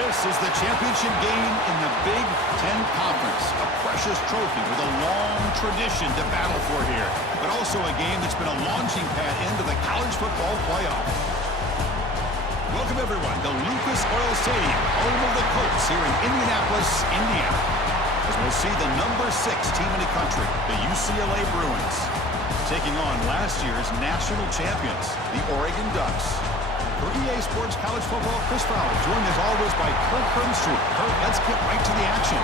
This is the championship game in the Big Ten Conference. A precious trophy with a long tradition to battle for here, but also a game that's been a launching pad into the college football playoff. Welcome, everyone, to Lucas Oil Stadium, home of the Colts here in Indianapolis, Indiana. As we'll see the number 6 team in the country, the UCLA Bruins, taking on last year's national champions, the Oregon Ducks. For EA Sports College Football, Chris Fowler, joined as always by Kirk Hermstreet. Kirk, let's get right to the action.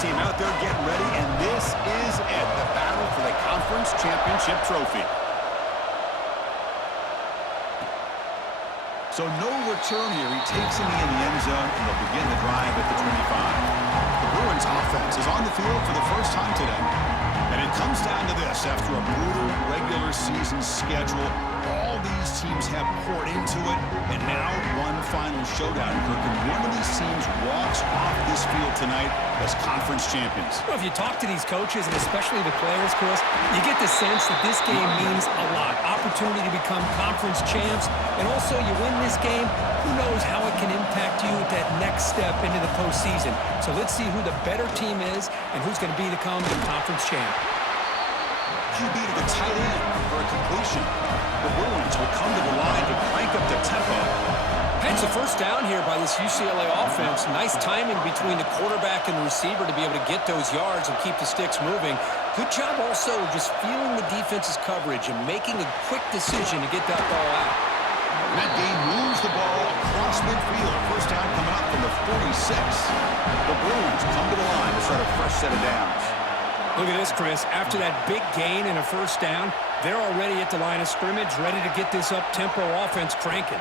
Team out there getting ready, and this is it, the battle for the conference championship trophy. So no return here. He takes it in the end zone, and they'll begin the drive at the 25. The Bruins offense is on the field for the first time today. And it comes down to this. After a brutal regular season schedule, all these teams have poured into it, and now one final showdown. And one of these teams walks off this field tonight as conference champions. Well, if you talk to these coaches, and especially the players, Chris, you get the sense that this game means a lot. Opportunity to become conference champs, and also you win this game, who knows how it can impact you at that next step into the postseason. So let's see who the better team is and who's going to become the conference champ. QB to the tight end for a completion. The Bruins will come to the line to crank up the tempo. It's a first down here by this UCLA offense. Nice timing between the quarterback and the receiver to be able to get those yards and keep the sticks moving. Good job also just feeling the defense's coverage and making a quick decision to get that ball out. And that game moves the ball across midfield. First down coming up from the 46. The Bruins come to the line to start a fresh set of downs. Look at this, Chris. After that big gain and a first down, they're already at the line of scrimmage, ready to get this up-tempo offense cranking.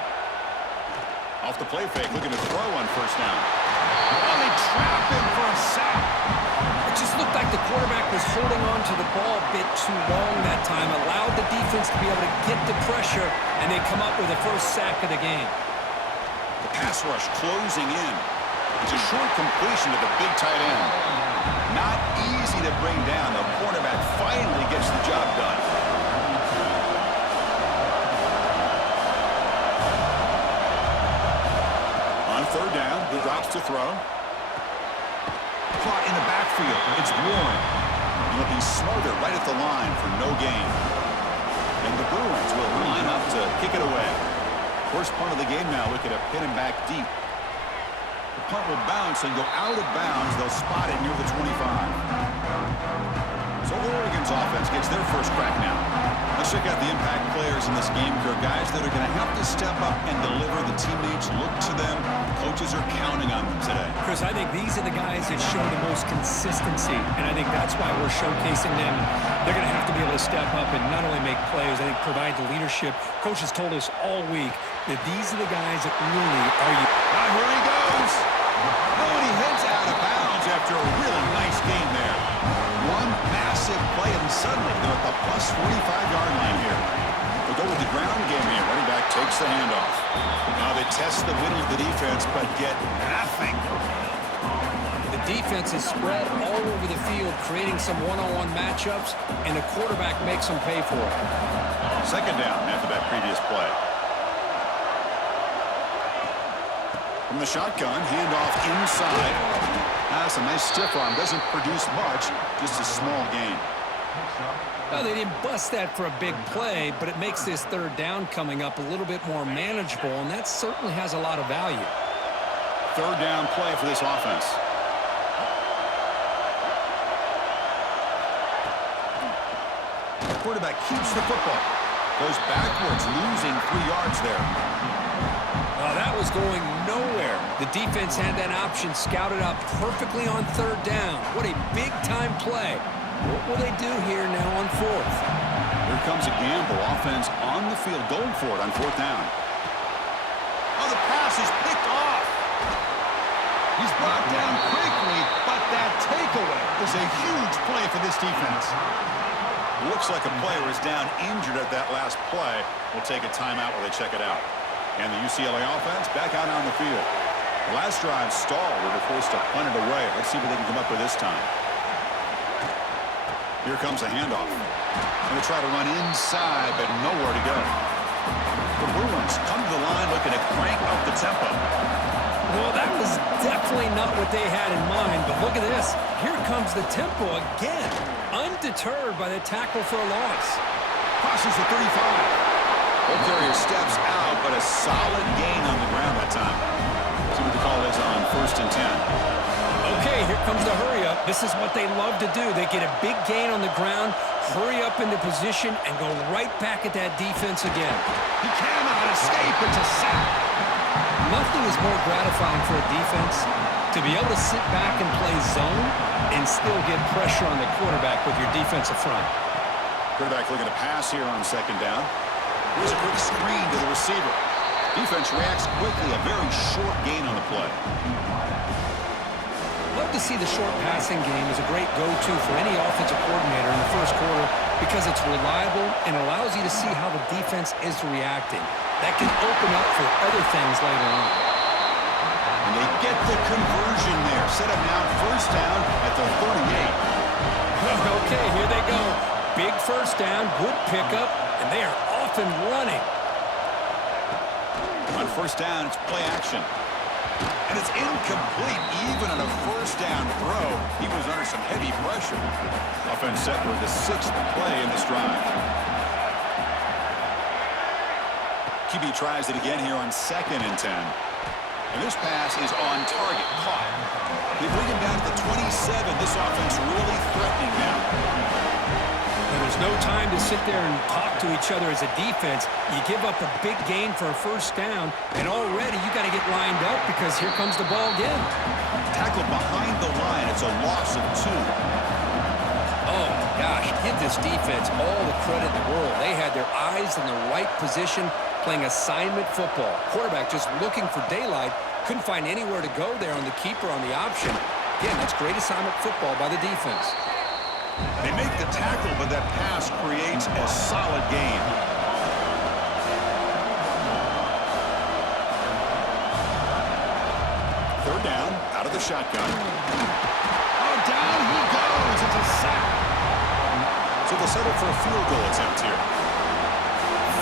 Off the play fake, looking to throw on first down. Oh, they trap him for a sack. It just looked like the quarterback was holding on to the ball a bit too long that time, allowed the defense to be able to get the pressure, and they come up with the first sack of the game. The pass rush closing in. It's a short completion to the big tight end. Not easy to bring down. The quarterback finally gets the job done. On third down, he drops to throw. Caught in the backfield. It's Warren. He'll be smothered right at the line for no gain. And the Bruins will line up to kick it away. First punt of the game now, looking to pin him back deep. The punt will bounce and go out of bounds. They'll spot it near the 25. So Oregon's offense gets their first crack now. Let's check out the impact players in this game. They're guys that are going to have to step up and deliver. The teammates look to them. Coaches are counting on them today. Chris, I think these are the guys that show the most consistency, and I think that's why we're showcasing them. They're going to have to be able to step up and not only make plays, I think provide the leadership. Coaches told us all week that these are the guys that really are you. Now here he goes. Oh, and he heads out of bounds after a really nice game there. One massive play, and suddenly they're at the plus 45-yard line here. They'll go with the ground game here. Running back takes the handoff. Now they test the middle of the defense, but get nothing. The defense is spread all over the field, creating some one-on-one matchups, and the quarterback makes them pay for it. Second down after that previous play. From the shotgun, handoff inside. That's a nice stiff arm. Doesn't produce much, just a small gain. Well, they didn't bust that for a big play, but it makes this third down coming up a little bit more manageable, and that certainly has a lot of value. Third down play for this offense. The quarterback keeps the football. Goes backwards, losing 3 yards there. That was going nowhere. The defense had that option scouted up perfectly on third down. What a big-time play. What will they do here now on fourth? Here comes a gamble. Offense on the field, going for it on fourth down. Oh, the pass is picked off. He's brought down quickly, but that takeaway is a huge play for this defense. Looks like a player is down injured at that last play. We'll take a timeout while they check it out. And the UCLA offense back out on the field. The last drive stalled. They were forced to punt it away. Let's see what they can come up with this time. Here comes a handoff. Going to try to run inside, but nowhere to go. The Bruins come to the line looking to crank up the tempo. Well, that was definitely not what they had in mind, but look at this. Here comes the tempo again, undeterred by the tackle for a loss. Crosses the 35. Both carrier steps out, but a solid gain on the ground that time. See what the call is on 1st and 10. Okay, here comes the hurry up. This is what they love to do. They get a big gain on the ground, hurry up into position, and go right back at that defense again. He cannot escape. It's a sack. Nothing is more gratifying for a defense to be able to sit back and play zone and still get pressure on the quarterback with your defensive front. Quarterback looking to pass here on 2nd down. Here's a quick screen to the receiver. Defense reacts quickly. A very short gain on the play. Love to see the short passing game as a great go-to for any offensive coordinator in the first quarter because it's reliable and allows you to see how the defense is reacting. That can open up for other things later on. And they get the conversion there. Set up now 1st down at the 38. Okay, here they go. Big 1st down, good pickup, and they are off and running. On 1st down, it's play action. And it's incomplete even on a 1st down throw. He was under some heavy pressure. Offense set for the 6th play in this drive. QB tries it again here on 2nd and 10. And this pass is on target, caught. They bring him down to the 27. This offense really threatening now. There's no time to sit there and talk to each other as a defense. You give up a big gain for a 1st down, and already you got to get lined up because here comes the ball again. Tackled behind the line. It's a loss of 2. Oh, gosh, give this defense all the credit in the world. They had their eyes in the right position, playing assignment football. Quarterback just looking for daylight. Couldn't find anywhere to go there on the keeper on the option. Again, that's great assignment football by the defense. They make the tackle, but that pass creates a solid gain. Third down, out of the shotgun. Oh, down he goes. It's a sack. So they'll settle for a field goal attempt here.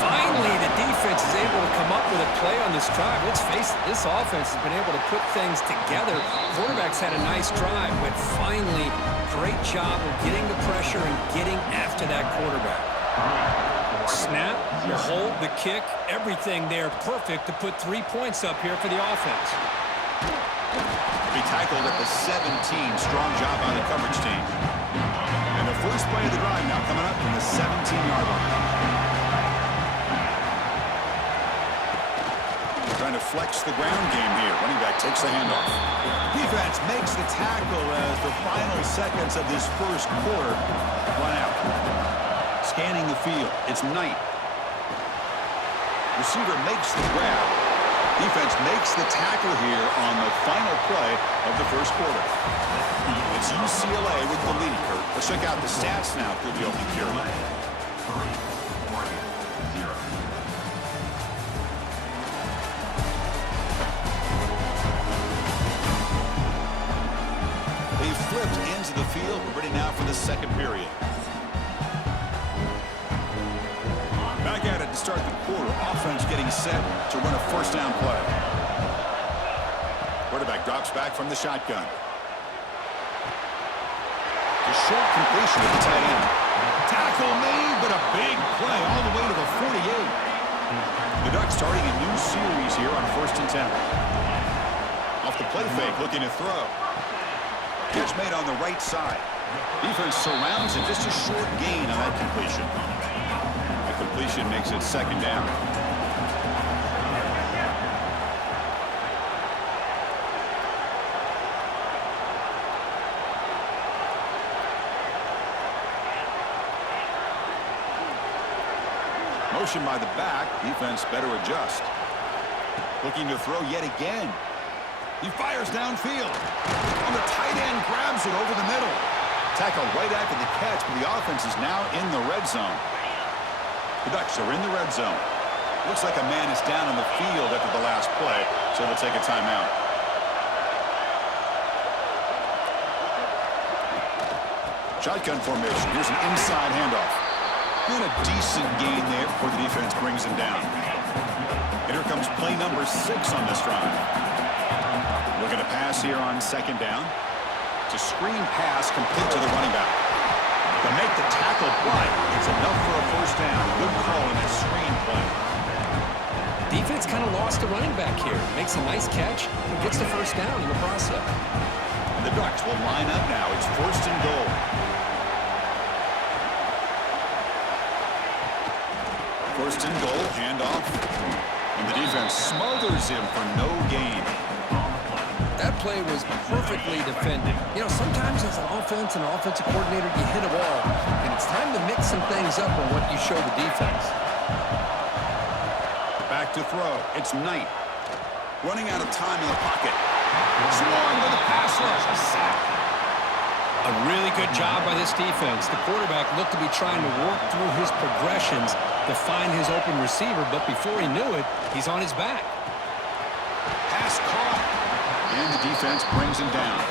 Finally, the defense is able to come up with a play on this drive. Let's face it, this offense has been able to put things together. Quarterback's had a nice drive, but finally, great job of getting the pressure and getting after that quarterback. Snap, the hold, the kick, everything there perfect to put 3 points up here for the offense. He tackled at the 17. Strong job by the coverage team. And the first play of the drive now coming up from the 17-yard line. Trying to flex the ground game here. Running back takes the handoff. Defense makes the tackle as the final seconds of this first quarter run out. Scanning the field. It's Knight. Receiver makes the grab. Defense makes the tackle here on the final play of the first quarter. It's UCLA with the lead, Kurt. Let's check out the stats now through the opening period. Flipped into the field. We're ready now for the second period. Back at it to start the quarter. Offense getting set to run a 1st down play. Quarterback drops back from the shotgun. A short completion to the tight end. Tackle made, but a big play all the way to the 48. The Ducks starting a new series here on 1st and 10. Off the play fake, looking to throw. Catch made on the right side. Defense surrounds it. Just a short gain on that completion. The completion makes it 2nd down. Motion by the back. Defense better adjust. Looking to throw yet again. He fires downfield. And the tight end grabs it over the middle. Tackled right after the catch, but the offense is now in the red zone. The Ducks are in the red zone. Looks like a man is down on the field after the last play, so they'll take a timeout. Shotgun formation. Here's an inside handoff. And a decent gain there before the defense brings him down. And here comes play number 6 on this drive. Looking to pass here on second down. It's a screen pass complete to the running back. To make the tackle, but it's enough for a first down. Good call in that screen play. Defense kind of lost the running back here. Makes a nice catch and gets the first down in the process. And the Ducks will line up now. It's first and goal. First and goal, handoff. And the defense smothers him for no gain. That play was perfectly defended. You know, sometimes as an offense and an offensive coordinator, you hit a wall, and it's time to mix some things up on what you show the defense. Back to throw. It's Knight. Running out of time in the pocket. Swarm with the pass rush. A sack. A really good job by this defense. The quarterback looked to be trying to work through his progressions to find his open receiver, but before he knew it, he's on his back. Pass caught. And the defense brings him down.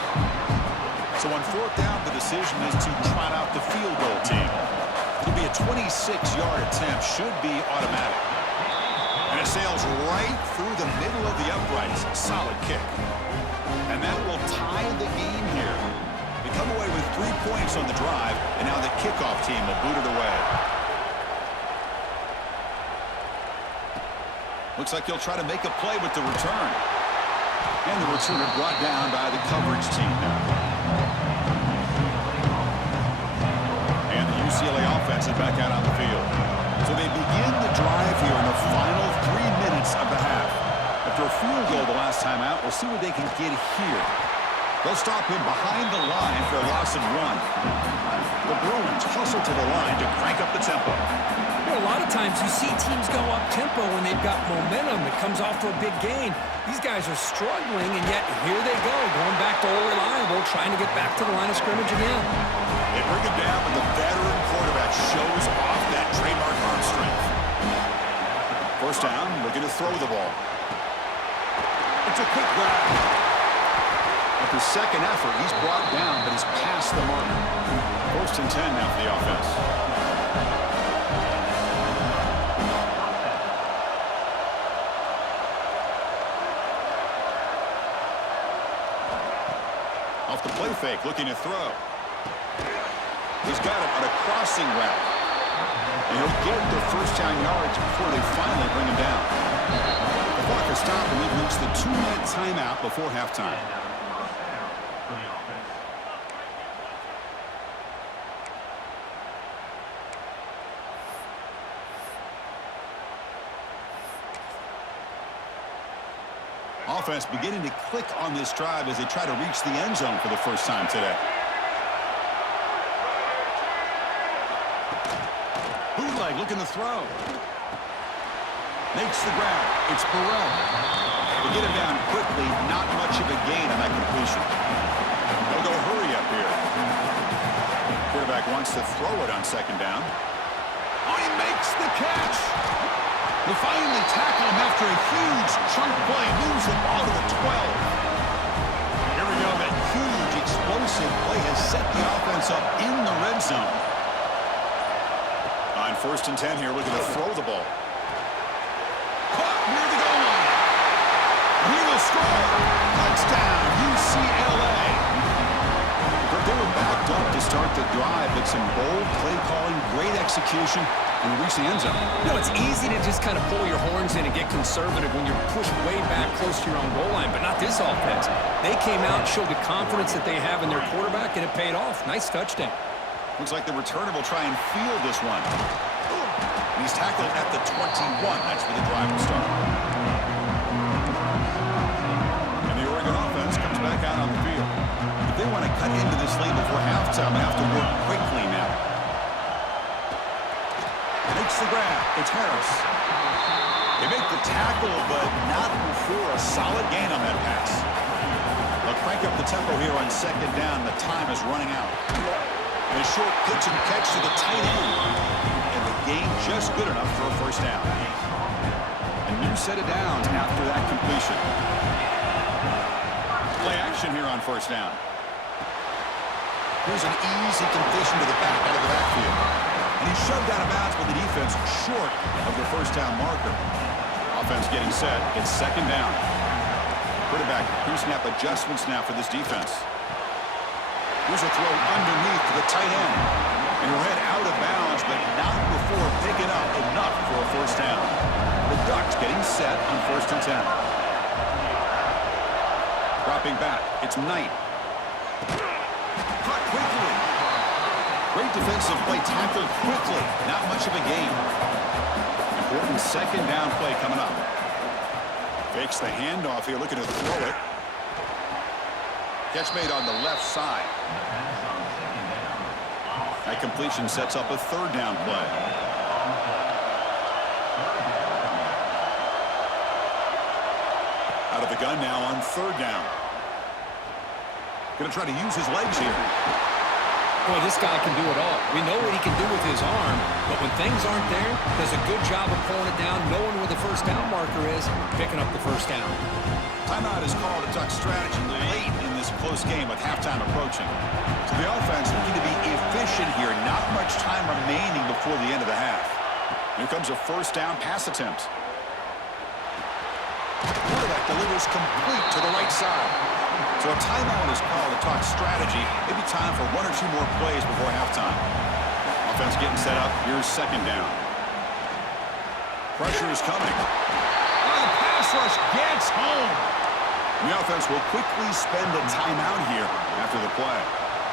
So on fourth down, the decision is to trot out the field goal team. It'll be a 26-yard attempt. Should be automatic. And it sails right through the middle of the uprights. Solid kick. And that will tie the game here. They come away with 3 points on the drive, and now the kickoff team will boot it away. Looks like he'll try to make a play with the return. And the returner brought down by the coverage team now. And the UCLA offense is back out on the field. So they begin the drive here in the final 3 minutes of the half. After a field goal the last time out, we'll see what they can get here. They'll stop him behind the line for a loss of 1. The Bruins hustle to the line to crank up the tempo. You know, a lot of times you see teams go up-tempo when they've got momentum that comes off to a big gain. These guys are struggling, and yet here they go, going back to old reliable, trying to get back to the line of scrimmage again. They bring it down, but the veteran quarterback shows off that trademark arm strength. First down, looking to throw the ball. It's a quick grab. After second effort, he's brought down, but he's past the mark. First and 10 now for the offense. Off the play fake, looking to throw. He's got it on a crossing route. And he'll get the first down yards before they finally bring him down. The clock has stopped, and we've reached the 2-minute timeout before halftime. Offense beginning to click on this drive as they try to reach the end zone for the first time today. Bootleg looking to throw. Makes the grab. It's Burrell. They get him down quickly. Not much of a gain on that completion. They'll go hurry up here. Quarterback wants to throw it on second down. Oh, he makes the catch. They finally tackle him after a huge chunk play. Moves the ball to the 12. Here we go. That huge explosive play has set the offense up in the red zone. On first and 10 here, looking to throw the ball. Caught near the goal line. He will score. Touchdown, UCLA. They were backed up to start the drive, but some bold play calling, great execution, and reach the end zone. You know, it's easy to just kind of pull your horns in and get conservative when you're pushed way back close to your own goal line, but not this offense. They came out and showed the confidence that they have in their quarterback, and it paid off. Nice touchdown. Looks like the returner will try and field this one. And he's tackled at the 21. That's where the drive will start. And the Oregon offense comes back out on the field. If they want to cut into this lead before halftime, they have to work quickly now. Makes the grab. It's Harris. They make the tackle, but not before a solid gain on that pass. They'll crank up the tempo here on second down. The time is running out. And a short pitch and catch to the tight end. And the game just good enough for a first down. A new set of downs after that completion. Play action here on first down. Here's an easy completion to the back out of the backfield. And he's shoved out of bounds with the defense short of the first down marker. Offense getting set. It's second down. Quarterback pre-snap adjustments now for this defense. Here's a throw underneath to the tight end. And he'll head out of bounds, but not before picking up enough for a first down. The Ducks getting set on 1st and 10. Dropping back. It's Knight. Caught quickly. Great defensive play, tackled quickly. Not much of a gain. Important second down play coming up. Fakes the handoff here, looking to throw it. Catch made on the left side. That completion sets up a third down play. Out of the gun now on third down. Going to try to use his legs here. Boy, this guy can do it all. We know what he can do with his arm, but when things aren't there, does a good job of pulling it down, knowing where the first down marker is, picking up the first down. Timeout is called to Duck strategy late in this close game with halftime approaching. So the offense looking to be efficient here. Not much time remaining before the end of the half. Here comes a first down pass attempt. Quarterback delivers complete to the right side. So a timeout is called to talk strategy. Maybe time for one or two more plays before halftime. Offense getting set up. Here's second down. Pressure is coming. Oh, the pass rush gets home. The offense will quickly spend a timeout here after the play.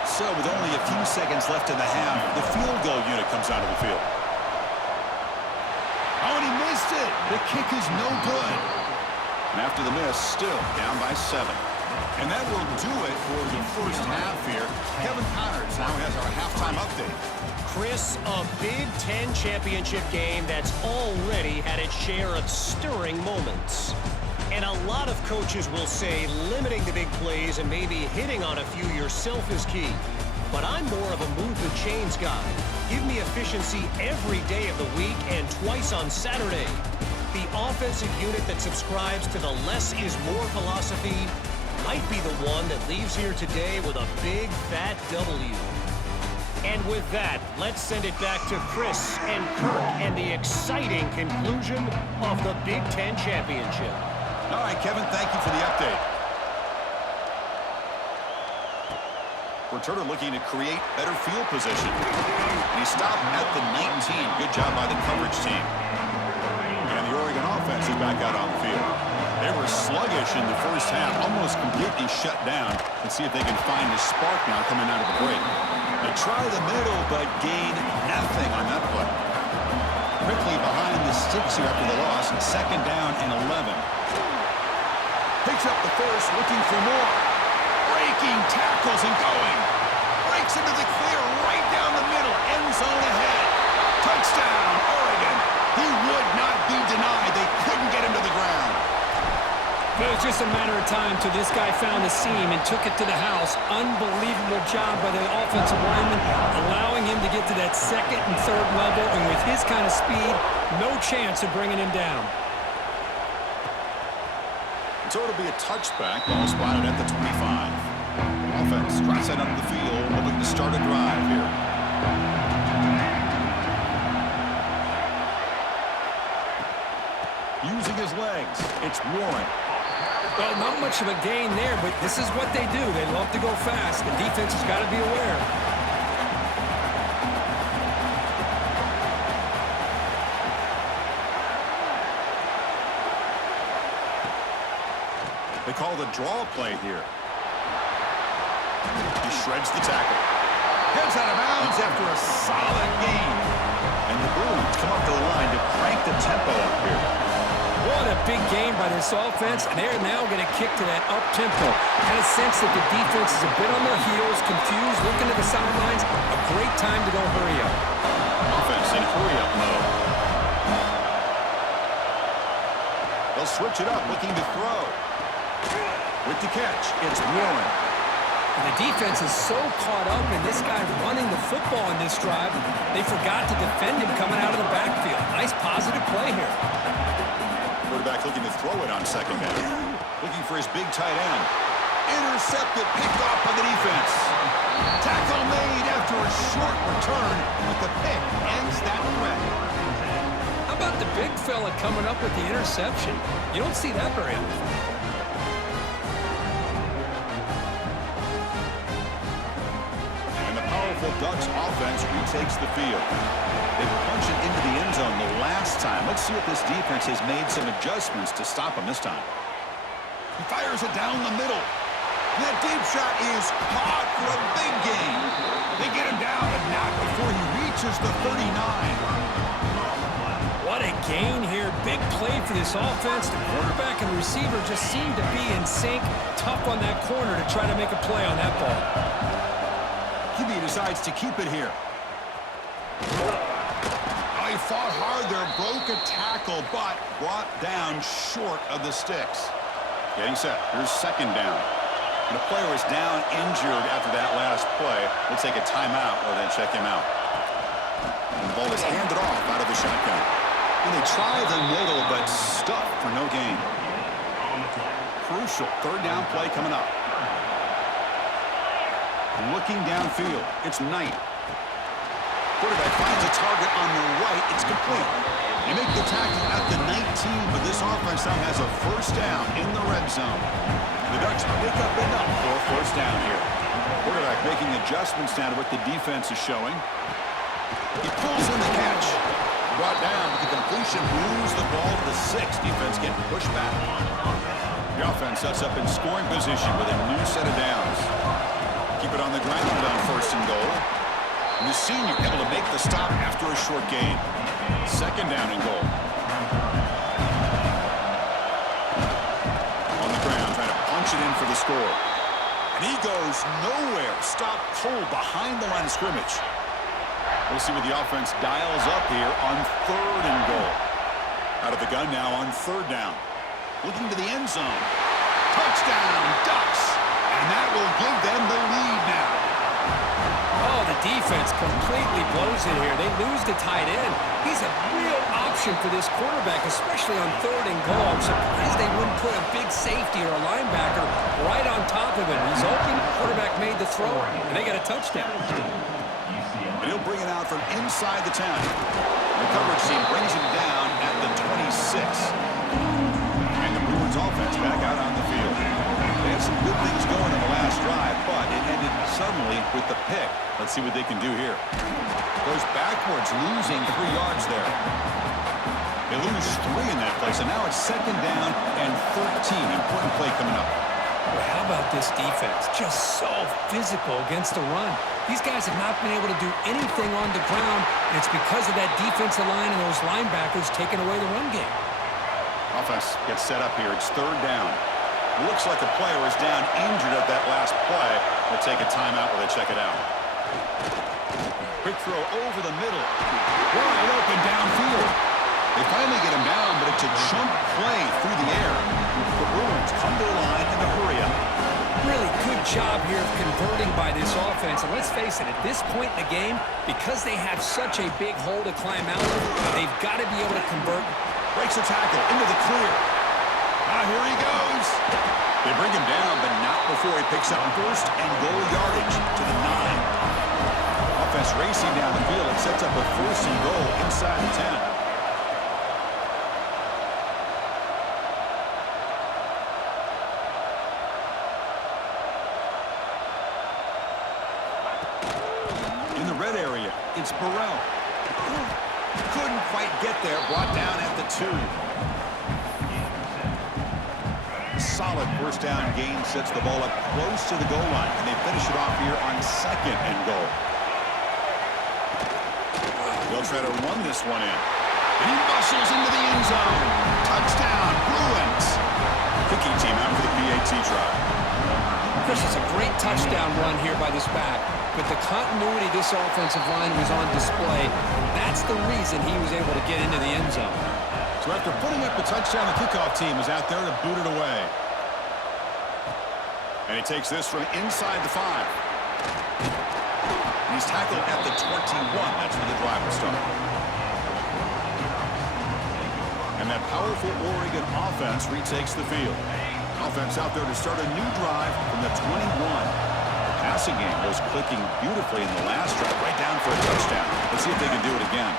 So with only a few seconds left in the half, the field goal unit comes out of the field. Oh, and he missed it. The kick is no good. And after the miss, still down by 7. And that will do it for the first half here. Kevin Connors now has our halftime update. Chris, a Big Ten championship game that's already had its share of stirring moments. And a lot of coaches will say limiting the big plays and maybe hitting on a few yourself is key. But I'm more of a move the chains guy. Give me efficiency every day of the week and twice on Saturday. The offensive unit that subscribes to the less is more philosophy might be the one that leaves here today with a big fat W. And with that, let's send it back to Chris and Kirk and the exciting conclusion of the Big Ten Championship. All right, Kevin, thank you for the update. Returner looking to create better field position. And he stopped at the 19. Good job by the coverage team. And the Oregon offense is back out on the field. They were sluggish in the first half, almost completely shut down. Let's see if they can find a spark now coming out of the break. They try the middle, but gain nothing on that play. Quickly behind the sticks here after the loss, second down and 11. Picks up the first, looking for more. Breaking tackles and going. Breaks into the clear right down the middle, end zone ahead. Touchdown, Oregon. He would not be denied. They couldn't get him to the ground. It was just a matter of time till this guy found the seam and took it to the house. Unbelievable job by the offensive lineman, allowing him to get to that second and third level. And with his kind of speed, no chance of bringing him down. So it'll be a touchback. Ball spotted at the 25. Offense drops that under the field, hoping to start a drive here. Using his legs, it's Warren. Well, not much of a gain there, but this is what they do. They love to go fast. The defense has got to be aware. They call the draw play here. He shreds the tackle. Heads out of bounds after a solid gain. And the Bruins come up to the line to crank the tempo up here. What a big game by this offense, and they're now going to kick to that up-tempo. Had a sense that the defense is a bit on their heels, confused, looking at the sidelines. A great time to go hurry up. Offense in hurry-up mode. They'll switch it up, looking to throw. With the catch, it's Warren. And the defense is so caught up in this guy running the football in this drive, they forgot to defend him coming out of the backfield. Nice positive play here. Quarterback looking to throw it on second down. Looking for his big tight end. Intercepted, picked off by the defense. Tackle made after a short return, but the pick ends that threat. How about the big fella coming up with the interception? You don't see that very often. And the powerful Ducks offense retakes the field. They punch it into the end zone the last time. Let's see if this defense has made some adjustments to stop him this time. He fires it down the middle. That deep shot is caught for a big gain. They get him down, but not before he reaches the 39. What a gain here. Big play for this offense. The quarterback and receiver just seem to be in sync. Tough on that corner to try to make a play on that ball. QB decides to keep it here. Oh, he fought hard there, broke a tackle, but brought down short of the sticks. Getting set. Here's second down. And the player is down injured after that last play. We'll take a timeout or then check him out. And the ball is handed off out of the shotgun. And they try the middle, but stuck for no gain. Crucial third down play coming up. Looking downfield. It's Knight. Quarterback finds a target on the right. It's complete. They make the tackle at the 19, but this offense now has a first down in the red zone. The Ducks pick up enough for a first down here. Quarterback making adjustments now to what the defense is showing. He pulls in the catch. Brought down with the completion, moves the ball to the 6. Defense getting pushed back. The offense sets up in scoring position with a new set of downs. Keep it on the ground on first and goal. And the senior able to make the stop after a short gain. Second down and goal. On the ground, trying to punch it in for the score. And he goes nowhere. Stop cold behind the line of scrimmage. We'll see what the offense dials up here on third and goal. Out of the gun now on third down. Looking to the end zone. Touchdown, Ducks. And that will give them the lead now. Oh, the defense completely blows it here. They lose the tight end. He's a real option for this quarterback, especially on third and goal. I'm surprised they wouldn't put a big safety or a linebacker right on top of him. He's open. Quarterback made the throw, and they got a touchdown. And he'll bring it out from inside the 10. The coverage team brings him down at the 26. And the Bruins offense back out on the field. They had some good things going in the last drive, but it ended suddenly with the pick. Let's see what they can do here. Goes backwards, losing 3 yards there. They lose 3 in that play, so now it's second down and 13. Important play coming up. Well, how about this defense? Just so physical against the run. These guys have not been able to do anything on the ground, and it's because of that defensive line and those linebackers taking away the run game. Offense gets set up here. It's third down. Looks like the player is down injured at that last play. They'll take a timeout while they check it out. Quick throw over the middle. Wide open downfield. They finally get him down, but it's a jump play through the air. The Bruins come to the line in a hurry up. Really good job here of converting by this offense. And let's face it, at this point in the game, because they have such a big hole to climb out of, they've got to be able to convert. Breaks a tackle into the clear. Here he goes. They bring him down, but not before he picks up first and goal yardage to the 9. Offense racing down the field and sets up a first and goal inside the 10. In the red area, it's Burrell. Couldn't quite get there, brought down at the 2. Solid first down gain sets the ball up close to the goal line, and they finish it off here on second and goal. They'll try to run this one in. And he muscles into the end zone. Touchdown, Bruins. Kicking team out for the PAT try. Chris, it's a great touchdown run here by this back. But the continuity of this offensive line was on display. And that's the reason he was able to get into the end zone. So after putting up the touchdown, the kickoff team is out there to boot it away. And he takes this from inside the 5. He's tackled at the 21. That's where the drive will start. And that powerful Oregon offense retakes the field. Offense out there to start a new drive from the 21. The passing game was clicking beautifully in the last drive, right down for a touchdown. Let's see if they can do it again.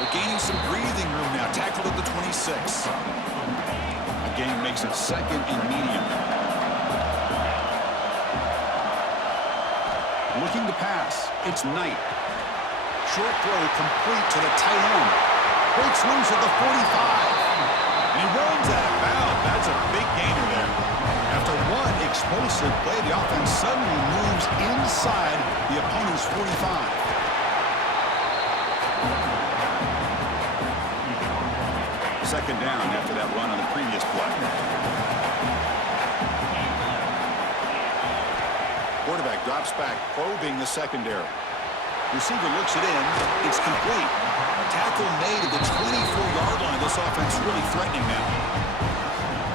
They're gaining some breathing room now. Tackled at the 26. A gain makes it second and medium. Looking to pass. It's Knight. Short throw complete to the tight end. Breaks loose at the 45. And he runs out of bounds. That's a big gainer there. After one explosive play, the offense suddenly moves inside the opponent's 45. Second down after that run on the previous play. Quarterback drops back, probing the secondary. Receiver looks it in. It's complete. Tackle made at the 24-yard line. This offense really threatening now.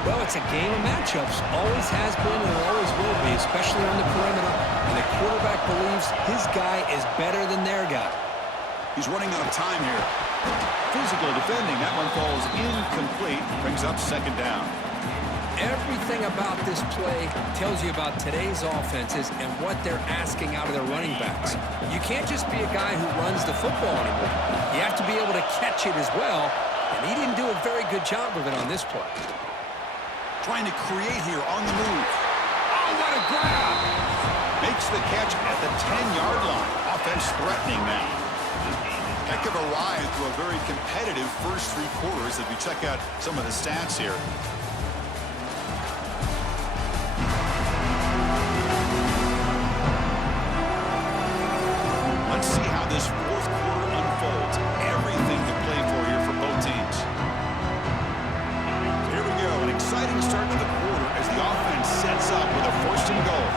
Well, it's a game of matchups. Always has been and it always will be, especially on the perimeter. And the quarterback believes his guy is better than their guy. He's running out of time here. Physical defending. That one falls incomplete. Brings up second down. Everything about this play tells you about today's offenses and what they're asking out of their running backs. You can't just be a guy who runs the football anymore. You have to be able to catch it as well, and he didn't do a very good job of it on this play. Trying to create here on the move. Oh, what a grab! Makes the catch at the 10-yard line. Offense threatening now. Heck of a ride through a very competitive first 3 quarters as we check out some of the stats here. Let's see how this fourth quarter unfolds. Everything to play for here for both teams. Here we go, an exciting start to the quarter as the offense sets up with a first and goal.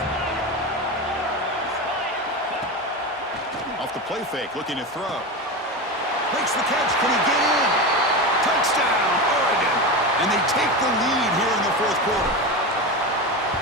Off the play fake, looking to throw. Makes the catch, can he get in? Touchdown, Oregon! And they take the lead here in the fourth quarter.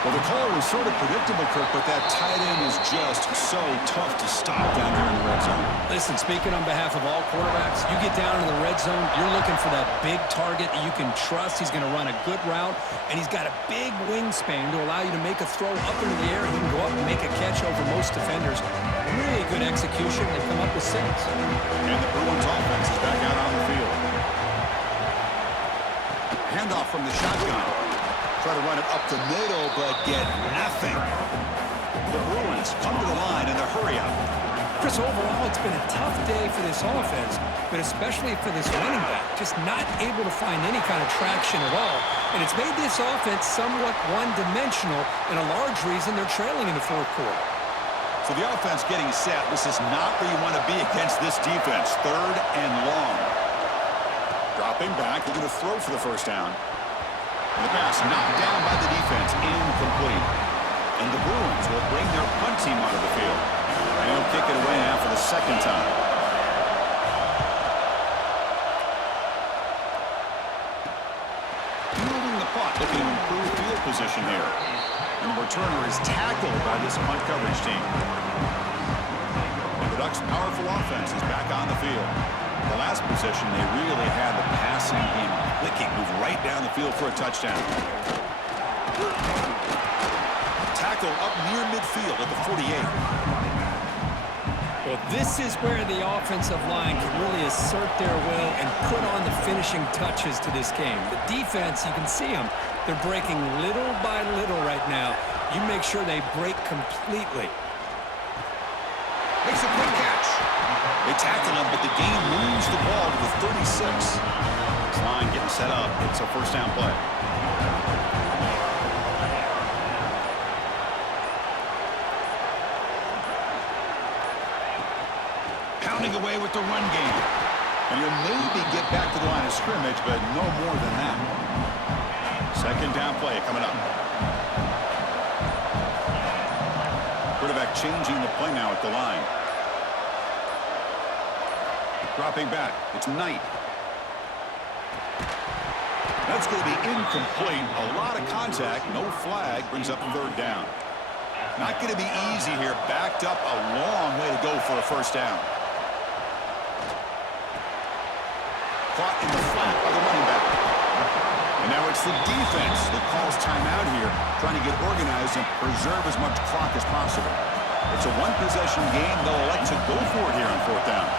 Well, the call was sort of predictable, Kirk, but that tight end is just so tough to stop down here in the red zone. Listen, speaking on behalf of all quarterbacks, you get down in the red zone, you're looking for that big target that you can trust. He's going to run a good route, and he's got a big wingspan to allow you to make a throw up into the air. He can go up and make a catch over most defenders. Really good execution. They come up with 6. And the Bruins offense is back out on the field. Handoff from the shotgun. Try to run it up the middle, but get nothing. The Bruins come to the line in a hurry up. Chris, overall, it's been a tough day for this offense, but especially for this running back. Just not able to find any kind of traction at all. And it's made this offense somewhat one-dimensional, and a large reason they're trailing in the fourth quarter. So the offense getting set. This is not where you want to be against this defense. Third and long. Dropping back, they're going to throw for the first down. And the pass knocked down by the defense, incomplete. And the Bruins will bring their punt team onto the field. And he'll kick it away now for the second time. Moving the punt, looking to improve field position here. And the returner is tackled by this punt coverage team. And the Ducks' powerful offense is back on the field. The last possession, they really had the passing game clicking, move right down the field for a touchdown. Tackle up near midfield at the 48. Well, this is where the offensive line can really assert their will and put on the finishing touches to this game. The defense, you can see them. They're breaking little by little right now. You make sure they break completely. Makes a quick catch. They tackle him, but the game moves the ball to the 36. This line getting set up. It's a first down play. Pounding away with the run game. And he'll maybe get back to the line of scrimmage, but no more than that. Second down play coming up. Quarterback changing the play now at the line. Dropping back. It's Knight. That's going to be incomplete. A lot of contact. No flag. Brings up third down. Not going to be easy here. Backed up a long way to go for a first down. Caught in the flat by the running back. And now it's the defense that calls timeout here, trying to get organized and preserve as much clock as possible. It's a one-possession game. They'll elect to go for it here on fourth down.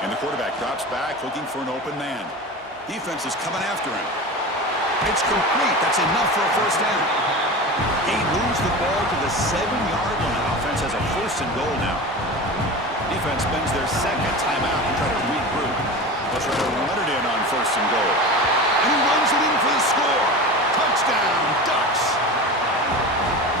And the quarterback drops back, looking for an open man. Defense is coming after him. It's complete. That's enough for a first down. He moves the ball to the 7-yard line. Offense has a first and goal now. Defense spends their second timeout to try to regroup. They'll try to run it in on first and goal. And he runs it in for the score. Touchdown, Ducks.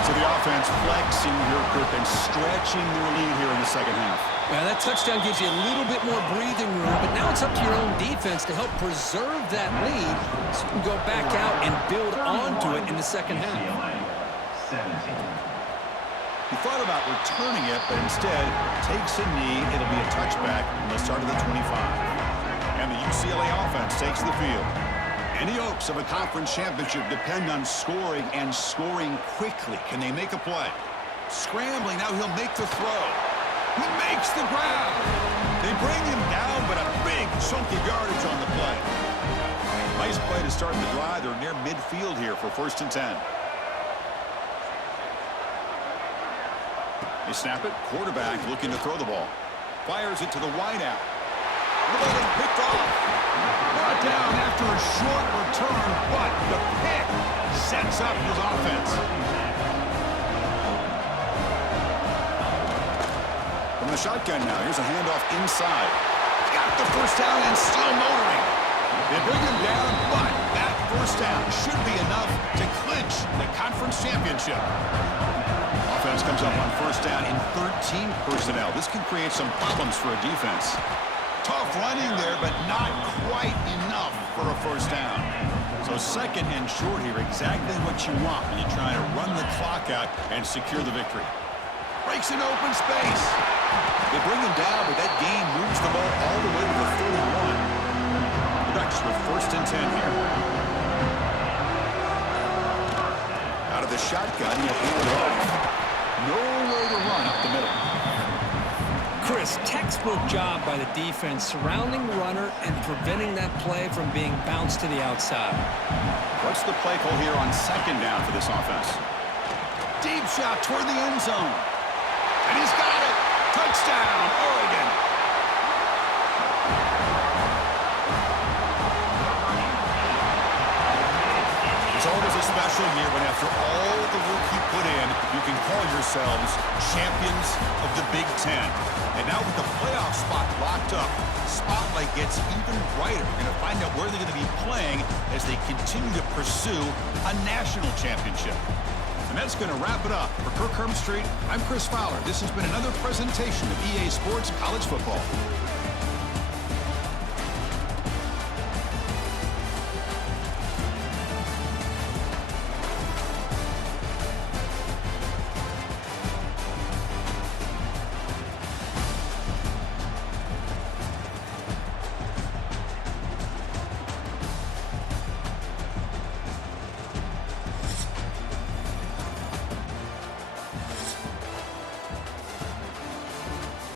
So the offense flexing here, and stretching their lead here in the second half. Well, that touchdown gives you a little bit more breathing room, but now it's up to your own defense to help preserve that lead so you can go back out and build onto it in the second half. He thought about returning it, but instead takes a knee. It'll be a touchback from the start of the 25. And the UCLA offense takes the field. Any hopes of a conference championship depend on scoring and scoring quickly. Can they make a play? Scrambling, now he'll make the throw. He makes the grab. They bring him down, but a big chunk of yardage on the play. Nice play to start the drive. They're near midfield here for first and 10. They snap it. Quarterback looking to throw the ball. Fires it to the wideout. The ball is picked off. Brought down after a short return, but the pick sets up his offense. From the shotgun now, here's a handoff inside. Got the first down and still motoring. They bring him down, but that first down should be enough to clinch the conference championship. Offense comes up on first down in 13 personnel. This can create some problems for a defense. Tough running there, but not quite enough for a first down. So second and short here, exactly what you want when you're trying to run the clock out and secure the victory. Breaks an open space. They bring him down, but that gain moves the ball all the way to the 31. The Ducks with first and 10 here. Out of the shotgun, he'll hand it off. Nowhere to run up the middle. Chris, textbook job by the defense surrounding the runner and preventing that play from being bounced to the outside. What's the play call here on second down for this offense? Deep shot toward the end zone. And he's got it. Touchdown, Oregon. It's always a special year when after all the work you put in, you can call yourselves champions of the Big Ten. And now with the playoff spot locked up, spotlight gets even brighter. We're going to find out where they're going to be playing as they continue to pursue a national championship. And that's going to wrap it up. For Kirk Hermstreet, I'm Chris Fowler. This has been another presentation of EA Sports College Football.